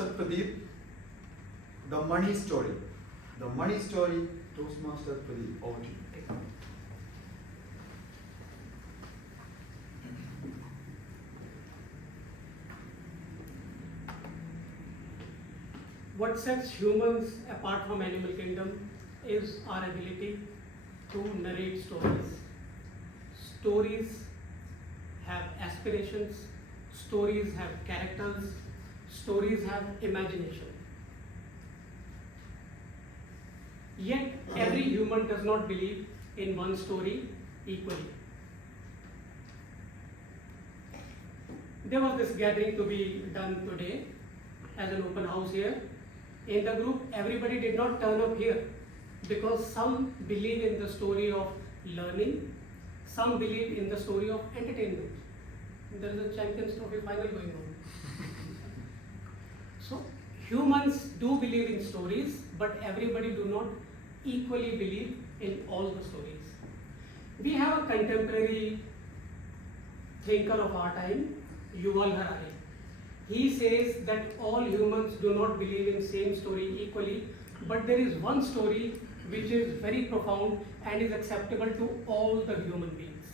Toastmaster Pradeep, the money story. The money story, Toastmaster Pradeep, over to you. What sets humans apart from animal kingdom is our ability to narrate stories. Stories have aspirations, stories have characters, stories have imagination. Yet every human does not believe in one story equally. There was this gathering to be done today as an open house here. In the group, everybody did not turn up here because some believe in the story of learning, some believe in the story of entertainment. There is a Champions Trophy final going on. So humans do believe in stories, but everybody do not equally believe in all the stories. We have a contemporary thinker of our time, Yuval Harari. He says that all humans do not believe in same story equally, but there is one story which is very profound and is acceptable to all the human beings,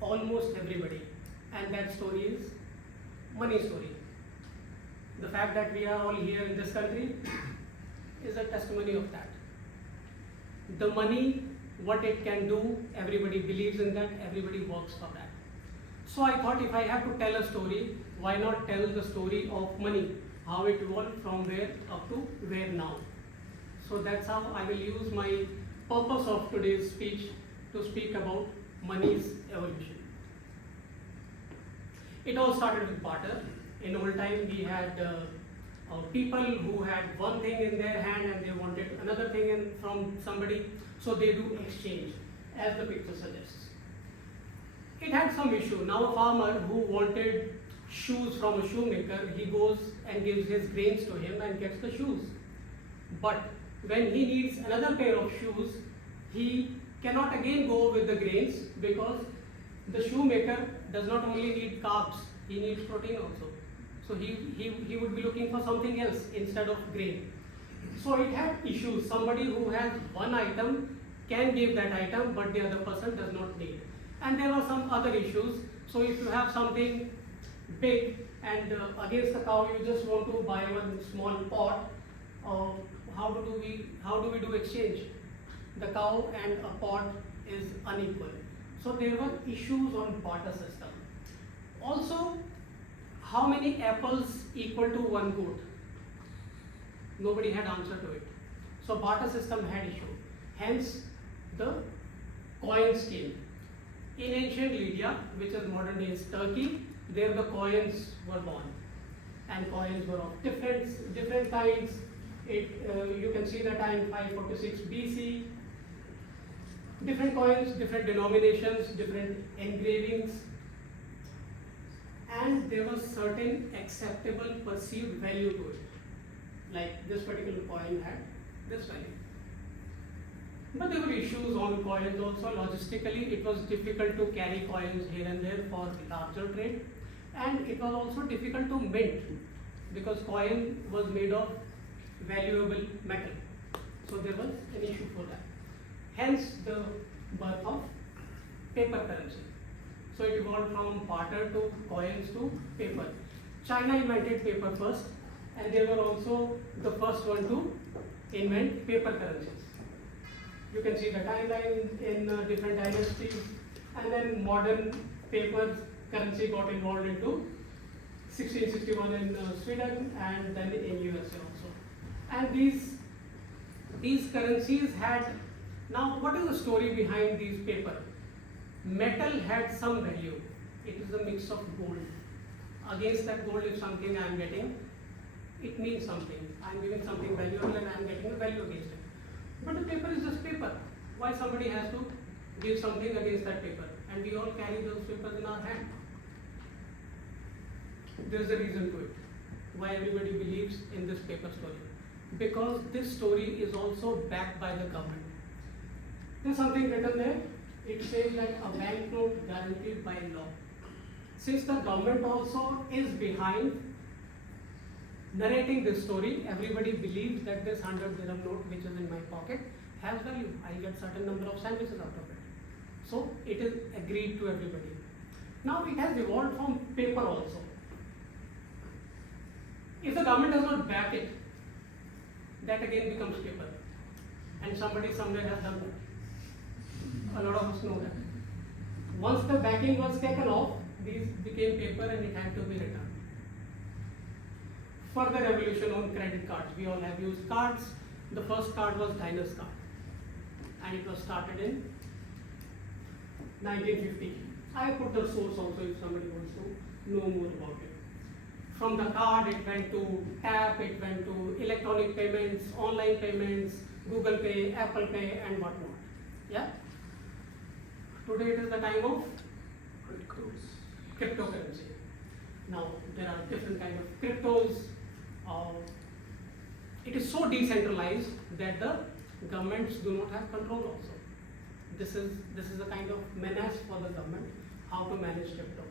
almost everybody, and that story is money story. The fact that we are all here in this country is a testimony of that. The money, what it can do, everybody believes in that, everybody works for that. So I thought if I have to tell a story, why not tell the story of money, how it evolved from where up to where now. So that's how I will use my purpose of today's speech to speak about money's evolution. It all started with barter. In old time we had people who had one thing in their hand and they wanted another thing from somebody, so they do exchange, as the picture suggests. It had some issue. Now a farmer who wanted shoes from a shoemaker, he goes and gives his grains to him and gets the shoes. But when he needs another pair of shoes, he cannot again go with the grains because the shoemaker does not only need carbs, he needs protein also. So he would be looking for something else instead of grain. So it had issues. Somebody who has one item can give that item, but the other person does not need. And there are some other issues. So if you have something big and against the cow you just want to buy one small pot, how do we do exchange? The cow and a pot is unequal. So there were issues on barter system. Also, how many apples equal to one goat? Nobody had answer to it. So barter system had issue. Hence the coins came. In ancient Lydia, which is modern day Turkey, there the coins were born, and coins were of different kinds. You can see that in 546 BC. Different coins, different denominations, different engravings, and there was certain acceptable perceived value to it. Like this particular coin had this value. But there were issues on coins also. Logistically, it was difficult to carry coins here and there for larger trade, and it was also difficult to mint because coin was made of valuable metal. So there was an issue for that. Hence the birth of paper currency. So it evolved from barter to coins to paper. China invented paper first, and they were also the first one to invent paper currencies. You can see the timeline in different dynasties, and then modern paper currency got involved into 1661 in Sweden and then in USA also. And these currencies had, now what is the story behind these paper? Metal had some value. It is a mix of gold. Against that gold, if something I am getting, it means something. I am giving something valuable and I am getting a value against it. But the paper is just paper. Why somebody has to give something against that paper? And we all carry those papers in our hand. There is a reason to it. Why everybody believes in this paper story. Because this story is also backed by the government. There's something written there. It says like a banknote guaranteed by law. Since the government also is behind narrating this story, everybody believes that this 100 dirham note which is in my pocket has value. I'll get certain number of sandwiches out of it. So it is agreed to everybody. Now it has evolved from paper also. If the government does not back it, that again becomes paper. And somebody somewhere has done that. A lot of us know that. Once the backing was taken off, these became paper and it had to be returned. Further evolution on credit cards. We all have used cards. The first card was Diners card. And it was started in 1950. I put the source also if somebody wants to know more about it. From the card, it went to tap, it went to electronic payments, online payments, Google Pay, Apple Pay, and whatnot. Yeah? Today it is the time of cryptocurrency. Now, there are different kinds of cryptos. It is so decentralized that the governments do not have control also. This is a kind of menace for the government, how to manage crypto.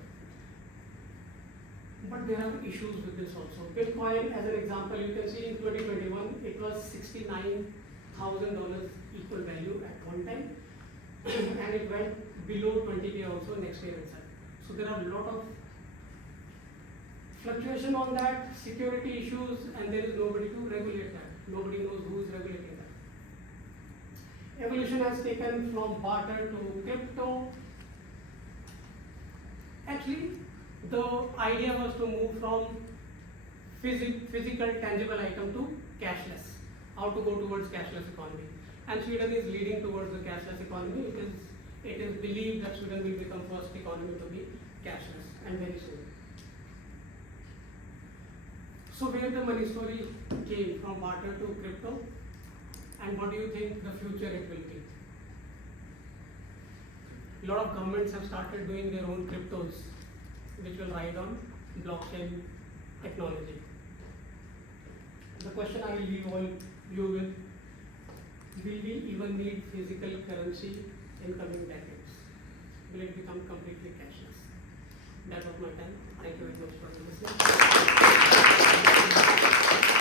But there are issues with this also. Bitcoin, as an example, you can see in 2021, it was $69,000 equal value at one time, and it went below 20K also next year itself. So there are a lot of fluctuation on that, security issues, and there is nobody to regulate that. Nobody knows who is regulating that. Evolution has taken from barter to crypto. Actually, the idea was to move from physical, tangible item to cashless. How to go towards cashless economy. And Sweden is leading towards the cashless economy. It is believed that Sweden will become first economy to be cashless, and very soon. So where the money story came from barter to crypto, and what do you think the future it will be? A lot of governments have started doing their own cryptos, which will ride on blockchain technology. The question I will leave all you with, will we even need physical currency in coming decades? Will it become completely cashless? That was my time. Thank you very much for listening.